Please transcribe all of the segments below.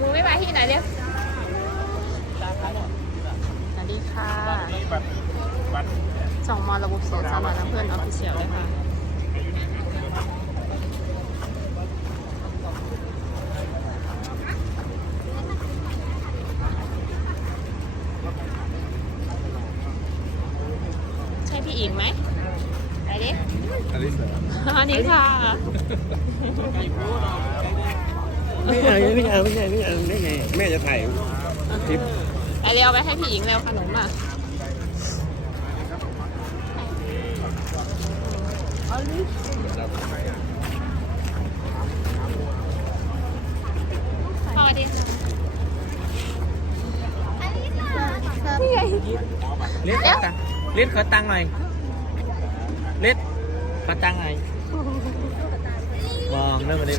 มือไม่มาที่ไหนเดียวสวัสดีค่ะสองมอระบบโสดสาวน้อยน้ำเพื่อนออฟฟิเชียลเลยค่ะใช่พี่อิงไหมไปดิอลิสเหรออันนี้ค่ะ ไม่เอาไม่เอาไม่เอาไม่เอาได้ไงแม่จะถ่ายคลิปไปเร็วไปให้พี่อิงเร็วขนมอะสวัสดีค่ะนี่ไงเล็ดขอตังเล็ดขอตังหน่อยเล็ดขอตังหน่อยมองเริ่มมาเลย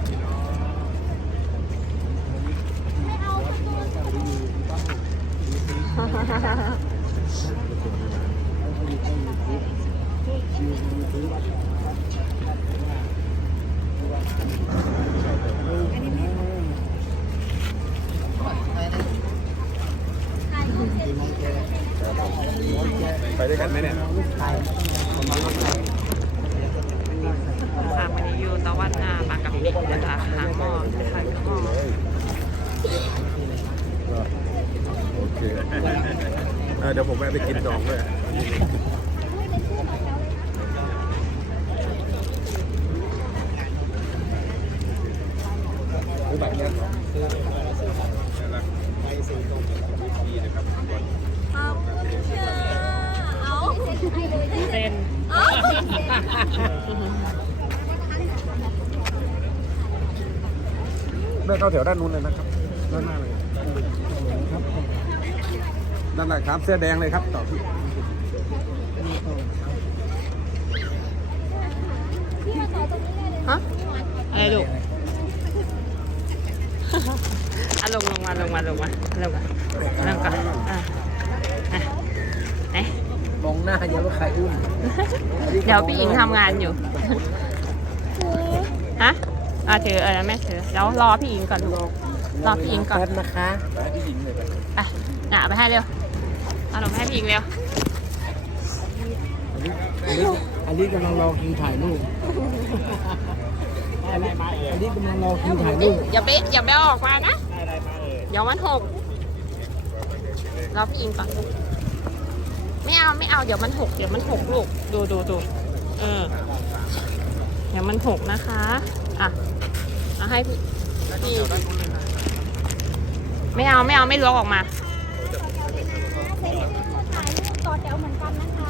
เออเดี๋ยวผมแวะไปกินดองด้วยซื้อบัตรยังเต้นเดินเข้าแถวด้านนู้นเลยนะครับด้านหน้าเลยครับ นั่นแหละครับเสื้อแดงเลยครับต่อที่ฮะอะไรลูกอะลงลงมาลงมาลงมาลงมาลงก่อนอะอะไหนมองหน้าเยอะว่าใครอุ้มเดี๋ยวพี่หญิงทำงานอยู่ฮะอะถือเออแม่ถือแล้วรอพี่หญิงก่อนลูกรอพี่หญิงก่อนแป๊บนะคะไปหนาไปให้เร็ว เอาลงให้พี่หญิงเร็วอันนี้อันนี้กำลังรอคิวถ่ายรูปอันนี้อันนี้กำลังรอคิวถ่ายรูปอย่าไปอย่าไปเอาออกมานะเดี๋ยวมันหกรอพี่หญิงก่อนไม่เอาไม่เอาเดี๋ยวมันหกเดี๋ยวมันหกลูกดูดูดูเออเดี๋ยวมันหกนะคะ อะเอาให้พี่พี่ไม่เอาไม่เอาไม่ล้วงออกมา ต่อแถวเหมือน กันนะคะ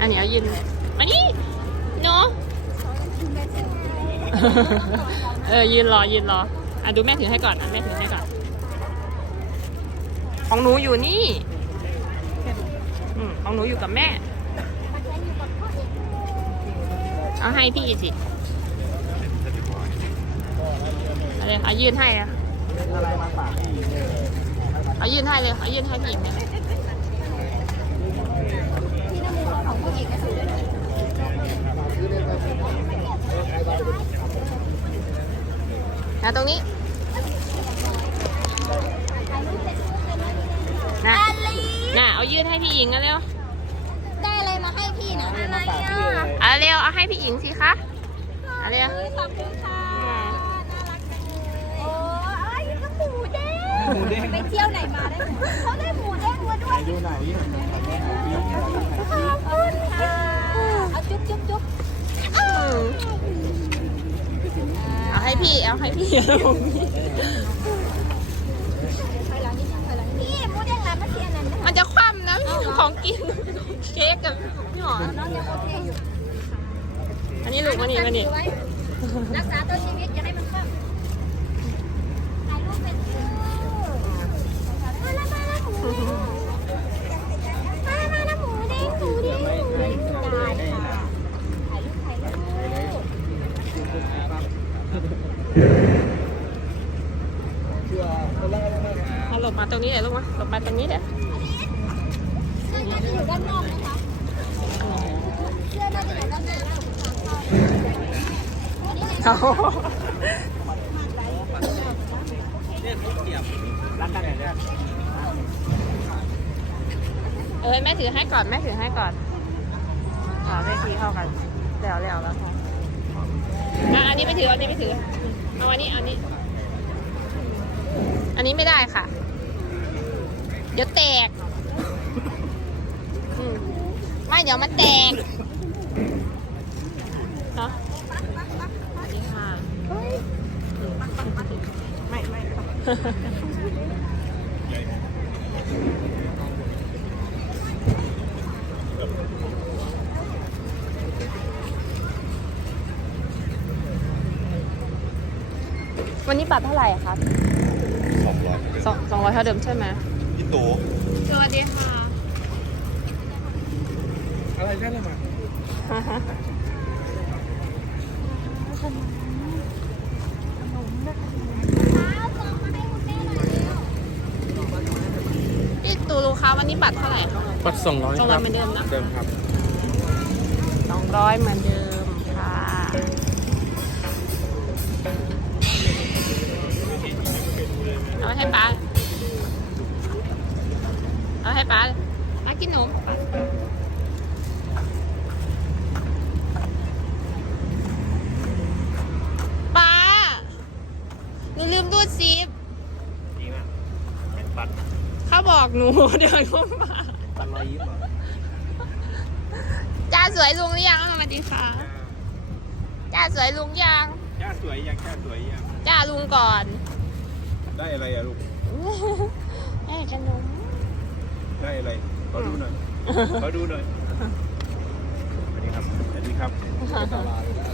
อันนี้เอายืนมานี่เนาะเออยืนรอยืนรออะดูแม่ถือให้ก่อนอะแม่ถือให้ก่อน ของหนูอยู่นี่อืมของหนูอยู่กับแม่ เอาให้พี่สิเอาเลยเอายื่นให้เลยเอายื่นให้เลยเอายื่นให้พี่อีกเนี่ยนะตรงนี้นะน่ะเอายื่นให้พี่หญิงกันเร็ว ได้อะไรมาให้พี่นะอะไรอะเอาเร็ว เอาให้พี่หญิงสิคะเอาเร็วเฮ้ยขอบคุณค่ะน่ารักจังเลยโอ้ยก็หมูเด้งไปเที่ยวไหนมาได้หมูเขาได้หมูเดูหน่อยขอบคุณค่ะเอาจุ๊บจุ๊บจุ๊บเอาให้พี่ เอาให้พี่พี่มูเด้งร้านมาเทียนนั่นมันจะคว่ำนะของกินเค้กกับพี่หอน้องยังโอเคอยู่อันนี้ลูกมานี่มานี่รักษาตัวชีวิตอย่าให้มันคว่ำถ่ายรูปเป็นชื่อมาแล้วมาแล้วหมูเด้งมาแล้วมาแล้วหมูเด้งหมูเด้งได้ค่ะถ่ายรูปถ่ายรูป มาหล บมาตรงนี้เลยลูกมาหลบมาตรงนี้เดี๋ยวเสื้อน่าจะอยู่ด้านนอกนะคะเสื้อน่าจะอยู่ด้านหน้าแล้วเนี่ยเขาเกียบร้านกันไหนเนี่ยเออแม่ถือให้ก่อนแม่ถือให้ก่อนอ่าเลขที่เข้ากันแล้วแล้วแล้วพออะอันนี้ไม่ถืออันนี้ไม่ถือเอาอันนี้เอาอันนี้ อันนี้ไม่ได้ค่ะเดี๋ยวแตกอืมไม่เดี๋ยวมันแตกเนาะสวัสดีค่ะไม่ไม่วันนี้บัตรเท่าไหร่ครับสองร้อยสองสองร้อยเท่าเดิมใช่ไหม พี่โตสวัสดีค่ะ อะไรได้เลยมาพี่ตูลูค้าวันนี้บัตรเท่าไหร่คะปัดสองร้อยสองร้อยเหมือนเดิมนะเดิมครับ สองร้อยเหมือนเดิมค่ะ เอาให้ป้า เอาให้ป้าป้ากินนมป้าหนูลืมรูดซิปดีมากเป็นปัดเขาบอกหนู เดินเข้ามาปัดรอยยิ้มเหรอจ้าสวยลุงหรือยังสวัสดีค่ะจ้าสวยลุงยังย่าสวยยังย่าสวยยังจ้าลุงก่อน ได้อะไรอะลูก แม่ขนม ได้อะไรขอดูหน่อยขอดูหน่อยสวัสดีครับสวัสดีครับดาราเลยนะ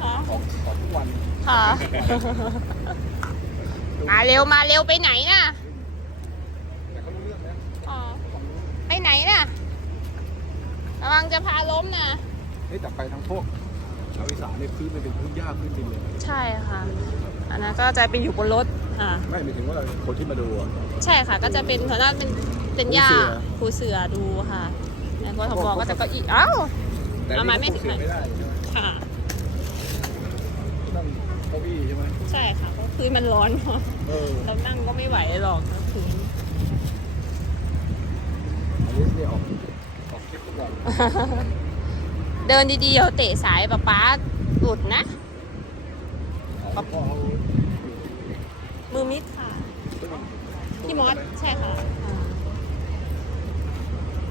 ค่ะของของทุกวันค่ะ มาเร็วมาเร็วไปไหนน่ะแต่เขารู้เรื่องนะอ๋อไปไหนน่ะ ระวังจะพาล้มนะเฮ้ยแต่ไปทั้งพวก ชาวอีสานเนี่ยพื้นมันเป็นพื้นหญ้าพื้นดินเลยใช่ค่ะ อันนั้นก็จะไปอยู่บนรถค่ะ ไม่หมายถึงว่าคนที่มาดูอะ ใช่ค่ะ ก็จะเป็นส่วนมากเป็นเป็นหญ้าภูเสือภูเสือดูค่ะแล้วก็ทบก็จะก็อีกอ้าว แต่เอาไม้ไม่นี่ถึงเขาปลูกเสือไม่ได้ใช่ไหมค่ะ นั่งเก้าอี้ใช่ไหมใช่ค่ะเพราะพื้นมันร้อนเนาะเออเรานั่งก็ไม่ไหวหรอกนะพื้นอันนี้เนี่ยออกออกคลิปทุกวัน เดินดีๆเดี๋ยวเตะสายป๊าป๊าหลุดนะ ครับพอเอามือมิดค่ะพี่มอสใช่ค่ะอ่า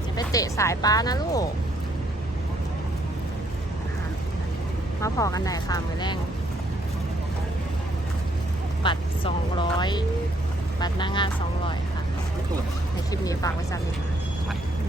อย่าไปเตะสายป้านะลูก มาพอกันไหนค่ะมือแรงบัตรสองร้อยบัตรหน้างานสองร้อยค่ะ ในคลิปนี้ฝากไว้จำหนึ่ง